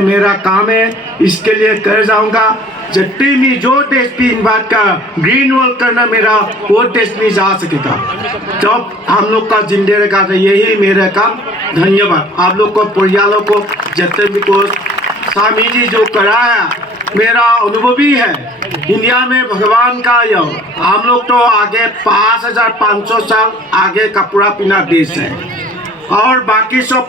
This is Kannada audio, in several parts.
मेरा काम है, इसके लिए कर जाऊंगा। जब में जो टेस्ट भी इन बात का ग्रीन वर्क करना मेरा वो टेस्ट में जा सकेगा। जब हम लोग का जिंदगी रहेगा यही मेरा काम। धन्यवाद आप लोग को, परिवारों को, जितने भी को स्वामी जी जो कराया मेरा अनुभवी है। इंडिया में भगवान का यह हम लोग तो आगे 5500 साल आगे का पूरा पीना देश है और बाकी सब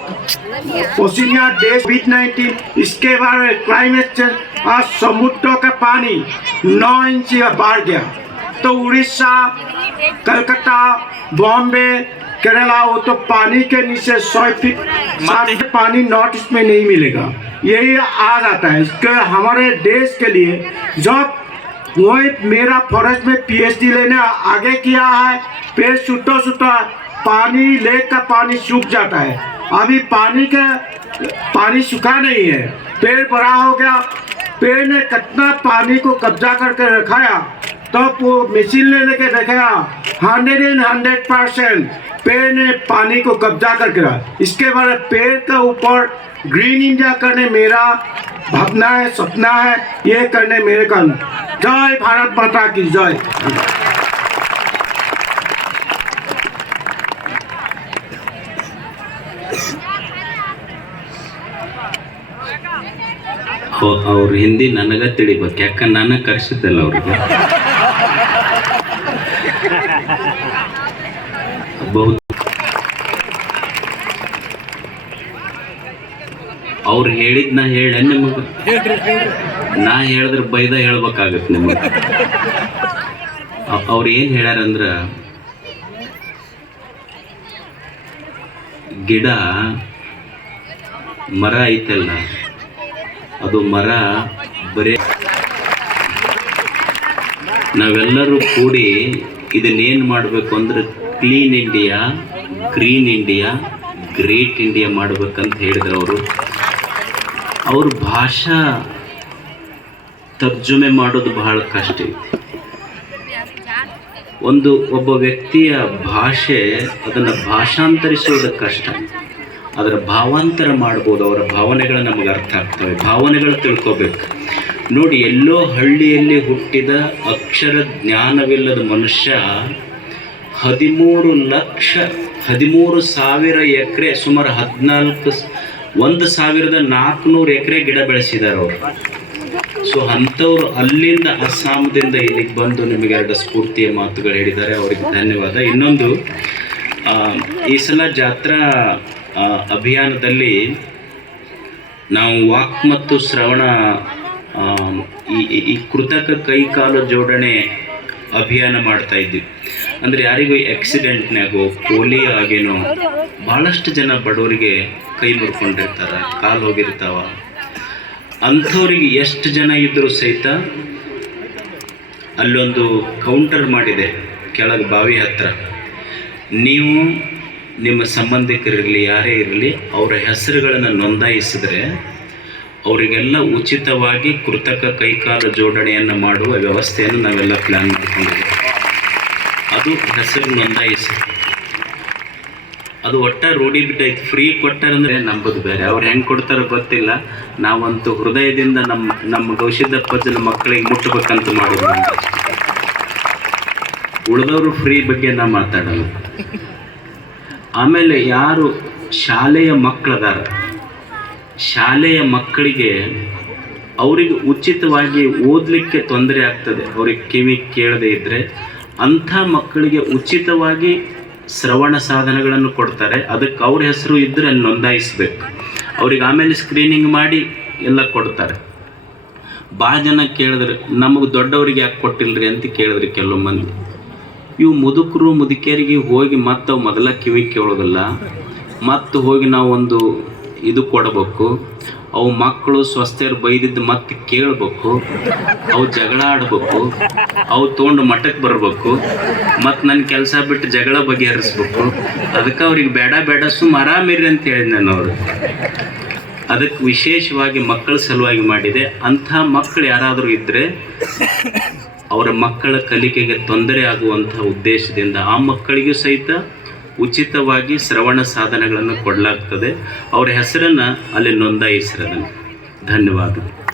पश्चिमिया देश कोविड-19 इसके बारे में क्लाइमेट चेंज और समुद्र का पानी 9 इंच बढ़ गया। तो उड़ीसा, कलकत्ता, बॉम्बे, केरला वो तो पानी के नीचे 100 फीट पानी नॉर्थ ईस्ट में नहीं मिलेगा। यही आ जाता है। इसके हमारे देश के लिए जब वही मेरा फॉरेस्ट में पीएचडी लेने आगे किया है, पेड़ सूटा पानी लेक का पानी सूख जाता है। अभी पानी सूखा नहीं है, पेड़ बड़ा हो गया। पेड़ ने कितना पानी को कब्जा करके रखाया, तब वो मशीन लेने के देखा 100% पेड़ ने पानी को कब्जा करके रखा। इसके बाद पेड़ के ऊपर ग्रीन इंडिया करने मेरा भावना है, सपना है, ये करने मेरे का। जय भारत माता की जय। ಅವ್ರ ಹಿಂದಿ ನನಗ ತಿಳಿಬೇಕು, ಯಾಕ ನಾನು ಕರ್ಸಿದ್ದಲ್ಲ ಅವ್ರಿಗೆ. ಅವ್ರು ಹೇಳಿದ್ ನಾ ಹೇಳ ನಿಮಗೆ, ನಾ ಹೇಳಿದ್ರೆ ಬೈದ ಹೇಳ್ಬೇಕಾಗತ್ತೆ ನಿಮಗೆ. ಅವ್ರು ಏನು ಹೇಳ್ಯಾರಂದ್ರ, ಗಿಡ ಮರ ಐತಲ್ಲ, ಅದು ಮರ ಬರೇ ನಾವೆಲ್ಲರೂ ಕೂಡಿ ಇದನ್ನೇನು ಮಾಡಬೇಕು ಅಂದ್ರೆ clean India, green India, great India ಮಾಡ್ಬೇಕಂತ ಹೇಳಿದ್ರು. ಅವ್ರ ಭಾಷಾ ತರ್ಜುಮೆ ಮಾಡೋದು ಬಹಳ ಕಷ್ಟ ಐತಿ. ಒಬ್ಬ ವ್ಯಕ್ತಿಯ ಭಾಷೆ ಅದನ್ನು ಭಾಷಾಂತರಿಸೋದು ಕಷ್ಟ, ಅದರ ಭಾವಾಂತರ ಮಾಡ್ಬೋದು. ಅವರ ಭಾವನೆಗಳು ನಮಗೆ ಅರ್ಥ ಆಗ್ತವೆ, ಭಾವನೆಗಳು ತಿಳ್ಕೋಬೇಕು. ನೋಡಿ, ಎಲ್ಲೋ ಹಳ್ಳಿಯಲ್ಲಿ ಹುಟ್ಟಿದ ಅಕ್ಷರ ಜ್ಞಾನವಿಲ್ಲದ ಮನುಷ್ಯ 13,000 ಎಕರೆ, ಸುಮಾರು 1,400 ಎಕರೆ ಗಿಡ ಬೆಳೆಸಿದ್ದಾರೆ ಅವರು. ಸೊ ಅಂಥವ್ರು ಅಲ್ಲಿಂದ ಅಸ್ಸಾಮದಿಂದ ಇಲ್ಲಿಗೆ ಬಂದು ನಿಮಗೆ 2 ಸ್ಫೂರ್ತಿಯ ಮಾತುಗಳು ಹೇಳಿದ್ದಾರೆ, ಅವರಿಗೆ ಧನ್ಯವಾದ. ಇನ್ನೊಂದು, ಈ ಸಲ ಜಾತ್ರಾ ಅಭಿಯಾನದಲ್ಲಿ ನಾವು ವಾಕ್ ಮತ್ತು ಶ್ರವಣ ಈ ಕೃತಕ ಕೈಕಾಲು ಜೋಡಣೆ ಅಭಿಯಾನ ಮಾಡ್ತಾ ಇದ್ವಿ. ಅಂದರೆ ಯಾರಿಗೂ ಆಕ್ಸಿಡೆಂಟ್ನಾಗೋ ಪೋಲಿಯೋ ಆಗೇನೋ ಭಾಳಷ್ಟು ಜನ ಬಡವರಿಗೆ ಕೈ ಮುರ್ಕೊಂಡಿರ್ತಾರೆ, ಕಾಲು ಹೋಗಿರ್ತಾವ. ಅಂಥವ್ರಿಗೆ ಎಷ್ಟು ಜನ ಇದ್ದರೂ ಸಹಿತ ಅಲ್ಲೊಂದು ಕೌಂಟರ್ ಮಾಡಿದೆ ಕೆಳಗೆ ಬಾವಿ ಹತ್ರ. ನೀವು ನಿಮ್ಮ ಸಂಬಂಧಿಕರಿರಲಿ ಯಾರೇ ಇರಲಿ ಅವರ ಹೆಸರುಗಳನ್ನು ನೋಂದಾಯಿಸಿದರೆ ಅವರಿಗೆಲ್ಲ ಉಚಿತವಾಗಿ ಕೃತಕ ಕೈಕಾಲು ಜೋಡಣೆಯನ್ನು ಮಾಡುವ ವ್ಯವಸ್ಥೆಯನ್ನು ನಾವೆಲ್ಲ ಪ್ಲ್ಯಾನ್ ಮಾಡಿಕೊಂಡಿದ್ದೀವಿ. ಅದು ಹೆಸರು ನೋಂದಾಯಿಸಿ, ಅದು ಒಟ್ಟ ರೂಢಿ ಬಿಟ್ಟೈತೆ. ಫ್ರೀ ಕೊಟ್ಟಾರಂದರೆ ನಂಬೋದು ಬೇರೆ, ಅವ್ರು ಹೆಂಗೆ ಕೊಡ್ತಾರೋ ಗೊತ್ತಿಲ್ಲ. ನಾವಂತೂ ಹೃದಯದಿಂದ ನಮ್ಮ ಗೌಶಿದ್ದಪ್ಪಜ್ಜನ ಮಕ್ಕಳಿಗೆ ಮುಟ್ಟಬೇಕಂತ ಮಾಡೋದು. ಉಳಿದವರು ಫ್ರೀ ಬಗ್ಗೆ ನಾ ಮಾತಾಡಲ್ಲ. ಆಮೇಲೆ ಯಾರು ಶಾಲೆಯ ಮಕ್ಕಳದಾರ, ಶಾಲೆಯ ಮಕ್ಕಳಿಗೆ ಅವರಿಗೆ ಉಚಿತವಾಗಿ ಓದಲಿಕ್ಕೆ ತೊಂದರೆ ಆಗ್ತದೆ, ಅವ್ರಿಗೆ ಕಿವಿ ಕೇಳದೇ ಇದ್ದರೆ ಅಂಥ ಮಕ್ಕಳಿಗೆ ಉಚಿತವಾಗಿ ಶ್ರವಣ ಸಾಧನಗಳನ್ನು ಕೊಡ್ತಾರೆ. ಅದಕ್ಕೆ ಅವ್ರ ಹೆಸರು ಇದ್ದರೆ ಅಲ್ಲಿ ನೋಂದಾಯಿಸಬೇಕು. ಅವ್ರಿಗೆ ಆಮೇಲೆ ಸ್ಕ್ರೀನಿಂಗ್ ಮಾಡಿ ಎಲ್ಲ ಕೊಡ್ತಾರೆ. ಭಾಳ ಜನ ಕೇಳಿದ್ರೆ ನಮಗೆ ದೊಡ್ಡವರಿಗೆ ಯಾಕೆ ಕೊಟ್ಟಿಲ್ಲರಿ ಅಂತ ಕೇಳಿದ್ರಿ ಕೆಲವು ಮಂದಿ. ಇವು ಮುದುಕಿಯರಿಗೆ ಹೋಗಿ ಮತ್ತು ಅವು ಮೊದಲ ಕಿವಿ ಕೇಳೋದಿಲ್ಲ, ಮತ್ತು ಹೋಗಿ ನಾವು ಒಂದು ಇದು ಕೊಡಬೇಕು. ಅವು ಮಕ್ಕಳು ಸ್ವಸ್ಥರು ಬೈದಿದ್ದು ಮತ್ತೆ ಕೇಳಬೇಕು, ಅವು ಜಗಳ ಆಡ್ಬೇಕು, ಅವು ತೊಗೊಂಡು ಮಠಕ್ಕೆ ಬರಬೇಕು, ಮತ್ತು ನನ್ನ ಕೆಲಸ ಬಿಟ್ಟು ಜಗಳ ಬಗೆಹರಿಸ್ಬೇಕು. ಅದಕ್ಕೆ ಅವ್ರಿಗೆ ಬೇಡ ಆರಾಮಿರಿ ಅಂತ ಹೇಳಿದೆ ನಾನು. ಅವರು ಅದಕ್ಕೆ ವಿಶೇಷವಾಗಿ ಮಕ್ಕಳ ಸಲುವಾಗಿ ಮಾಡಿದೆ. ಅಂಥ ಮಕ್ಕಳು ಯಾರಾದರೂ ಇದ್ದರೆ ಅವರ ಮಕ್ಕಳ ಕಲಿಕೆಗೆ ತೊಂದರೆ ಆಗುವಂಥ ಉದ್ದೇಶದಿಂದ ಆ ಮಕ್ಕಳಿಗೂ ಸಹಿತ ಉಚಿತವಾಗಿ ಶ್ರವಣ ಸಾಧನಗಳನ್ನು ಕೊಡಲಾಗ್ತದೆ. ಅವರ ಹೆಸರನ್ನು ಅಲ್ಲಿ ನೋಂದಾಯಿಸಿರೋದನ್ನು ಧನ್ಯವಾದಗಳು.